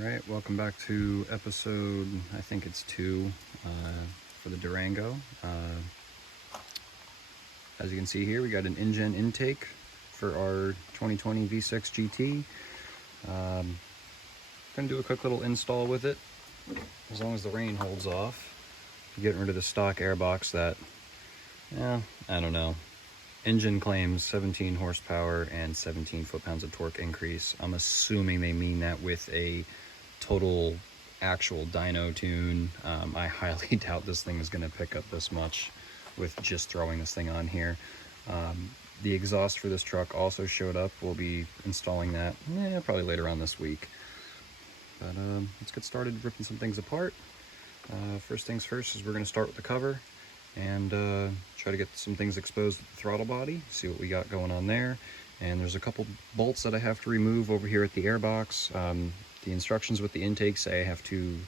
Alright, welcome back to episode, I think it's 2, for the Durango. As you can see here, we got an Injen intake for our 2020 V6 GT. Gonna do a quick little install with it, as long as the rain holds off. Getting rid of the stock airbox that, I don't know. Injen claims 17 horsepower and 17 foot-pounds of torque increase. I'm assuming they mean that with a total actual dyno tune. I highly doubt this thing is going to pick up this much with just throwing this thing on here. The exhaust for this truck also showed up. We'll be installing that probably later on this week. But let's get started ripping some things apart. First things first is we're going to start with the cover and try to get some things exposed with the throttle body, see what we got going on there. And there's a couple bolts that I have to remove over here at the airbox. The instructions with the intake say I have to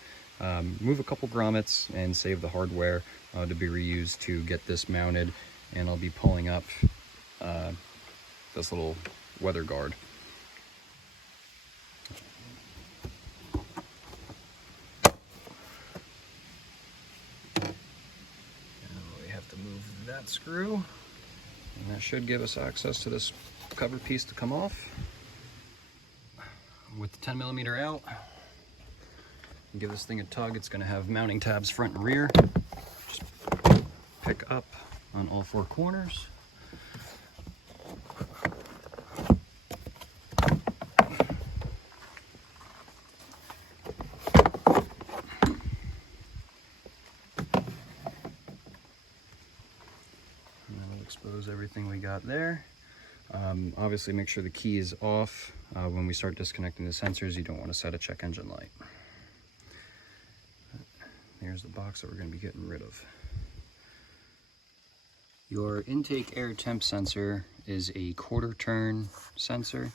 move a couple grommets and save the hardware to be reused to get this mounted, and I'll be pulling up this little weather guard. To move that screw, and that should give us access to this cover piece to come off. With the 10mm out, give this thing a tug. It's going to have mounting tabs front and rear. Just pick up on all 4 corners. Expose everything we got there. Obviously make sure the key is off. When we start disconnecting the sensors, you don't want to set a check engine light. Here's the box that we're going to be getting rid of. Your intake air temp sensor is a 1/4 turn sensor.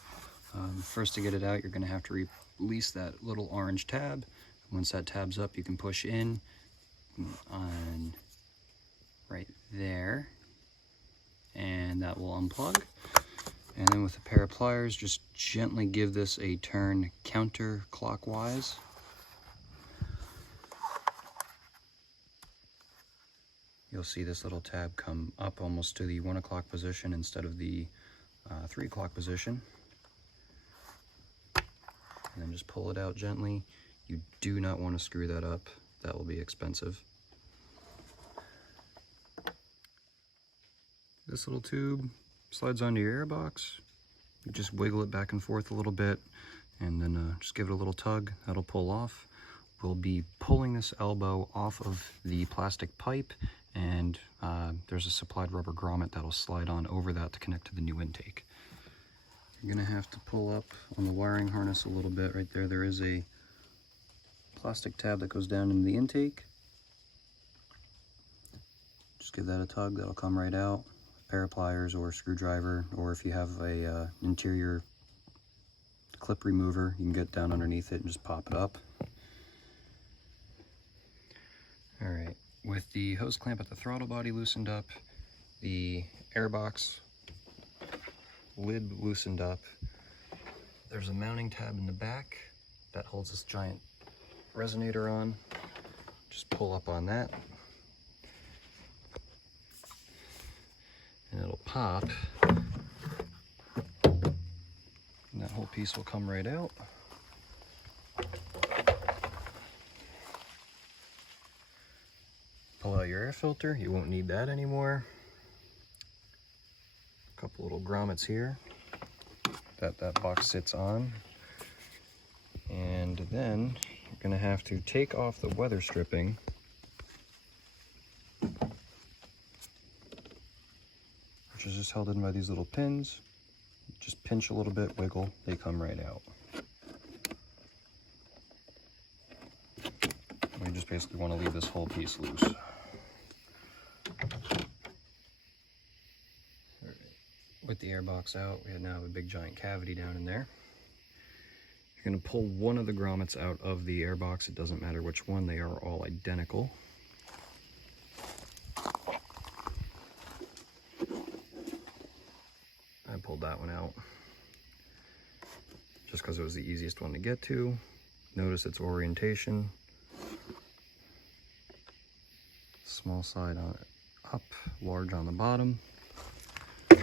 First, to get it out, you're going to have to release that little orange tab. Once that tab's up, you can push in on right there, and that will unplug. And then with a pair of pliers, just gently give this a turn counterclockwise. You'll see this little tab come up almost to the 1 o'clock position instead of the 3 o'clock position. And then just pull it out gently. You do not want to screw that up. That will be expensive. This little tube slides onto your airbox. You just wiggle it back and forth a little bit, and then just give it a little tug. That'll pull off. We'll be pulling this elbow off of the plastic pipe, and there's a supplied rubber grommet that'll slide on over that to connect to the new intake. You're gonna have to pull up on the wiring harness a little bit. Right there, there is a plastic tab that goes down into the intake. Just give that a tug, that'll come right out. Pair of pliers or screwdriver, or if you have a interior clip remover, you can get down underneath it and just pop it up. Alright, with the hose clamp at the throttle body loosened up, the airbox lid loosened up, there's a mounting tab in the back that holds this giant resonator on. Just pull up on that, and it'll pop, and that whole piece will come right out. Pull out your air filter, you won't need that anymore. A couple little grommets here that box sits on, and then you're going to have to take off the weather stripping. Which is just held in by these little pins. Just pinch a little bit, wiggle, they come right out. We just basically want to leave this whole piece loose. With the airbox out, we now have a big giant cavity down in there. You're going to pull one of the grommets out of the airbox. It doesn't matter which one, they are all identical. I pulled that one out just because it was the easiest one to get to. Notice its orientation. Small side on up, large on the bottom. And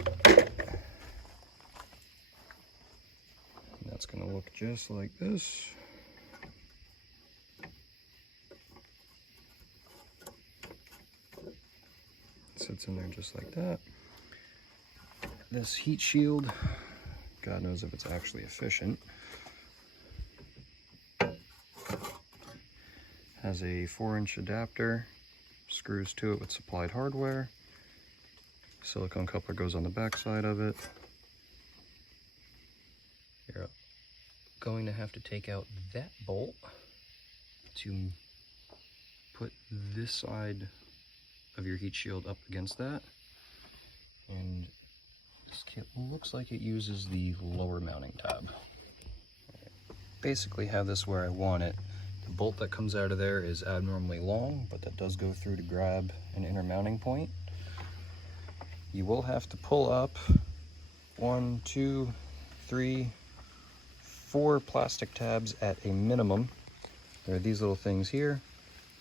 that's going to look just like this. Sits in there just like that. This heat shield, God knows if it's actually efficient, has a 4-inch adapter, screws to it with supplied hardware. Silicone coupler goes on the back side of it. You're going to have to take out that bolt to put this side of your heat shield up against that. And this kit looks like it uses the lower mounting tab. Basically have this where I want it. The bolt that comes out of there is abnormally long, but that does go through to grab an inner mounting point. You will have to pull up 1, 2, 3, 4 plastic tabs at a minimum. There are these little things here,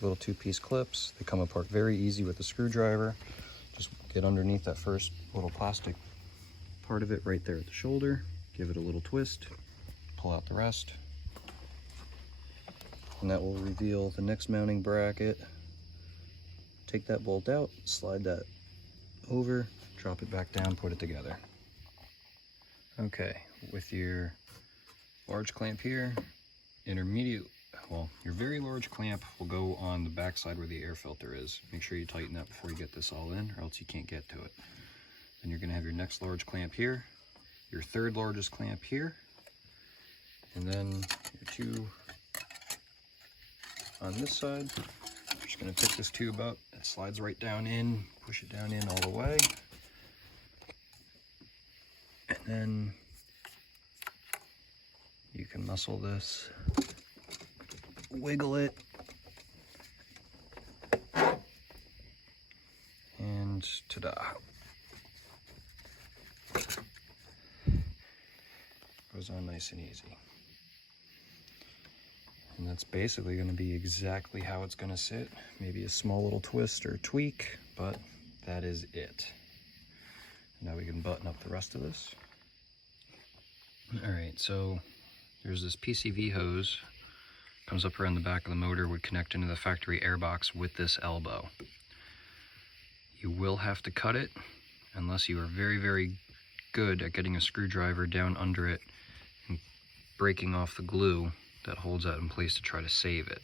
little 2-piece clips. They come apart very easy with a screwdriver. Just get underneath that first little plastic part of it right there at the shoulder, give it a little twist, pull out the rest, and that will reveal the next mounting bracket. Take that bolt out, slide that over, drop it back down, put it together. Okay, with your large clamp here, intermediate, well, your very large clamp will go on the back side where the air filter is. Make sure you tighten that before you get this all in, or else you can't get to it. Then you're going to have your next large clamp here, your third largest clamp here, and then your 2 on this side. You're just going to pick this tube up, it slides right down in, push it down in all the way, and then you can muscle this, wiggle it, and ta-da. Goes on nice and easy. And that's basically going to be exactly how it's going to sit. Maybe a small little twist or tweak, but that is it. Now we can button up the rest of this. Alright, so there's this PCV hose, comes up around the back of the motor, would connect into the factory airbox with this elbow. You will have to cut it unless you are very, very good at getting a screwdriver down under it and breaking off the glue that holds that in place to try to save it.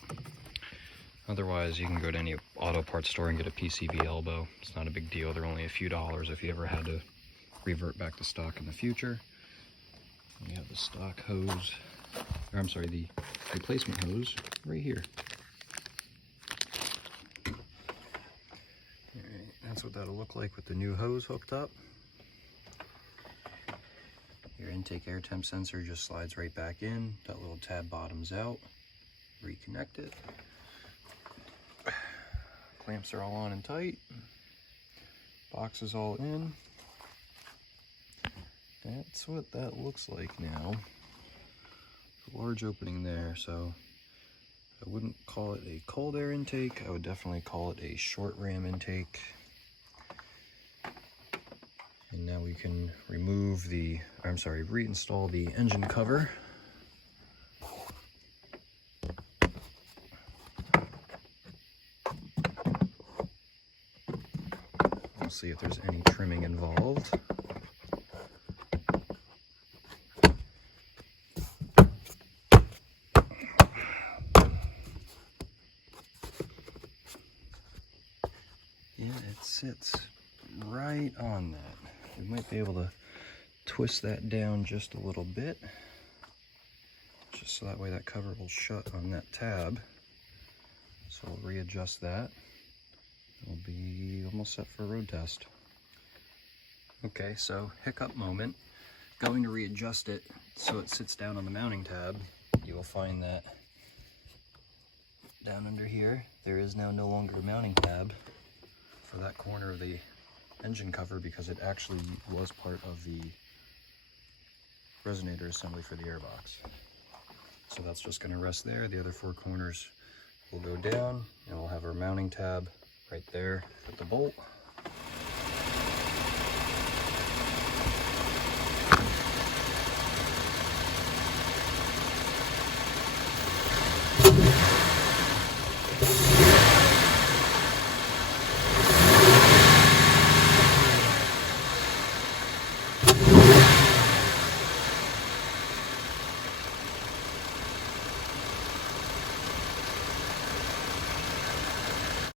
Otherwise, you can go to any auto parts store and get a PCV elbow. It's not a big deal. They're only a few dollars if you ever had to revert back to stock in the future. You have the stock hose, or I'm sorry, the replacement hose right here. Alright, that's what that'll look like with the new hose hooked up. Your intake air temp sensor just slides right back in. That little tab bottoms out. Reconnect it. Clamps are all on and tight. Box is all in. That's what that looks like now. A large opening there, so I wouldn't call it a cold air intake. I would definitely call it a short ram intake. And now we can remove the, reinstall the engine cover. We'll see if there's any trimming involved. Yeah, it sits right on that. We might be able to twist that down just a little bit, just so that way that cover will shut on that tab. So we'll readjust that. We'll be almost set for a road test. Okay, so hiccup moment. Going to readjust it so it sits down on the mounting tab. You will find that down under here, there is now no longer a mounting tab for that corner of the engine cover because it actually was part of the resonator assembly for the airbox. So that's just going to rest there. The other four corners will go down, and we'll have our mounting tab right there with the bolt.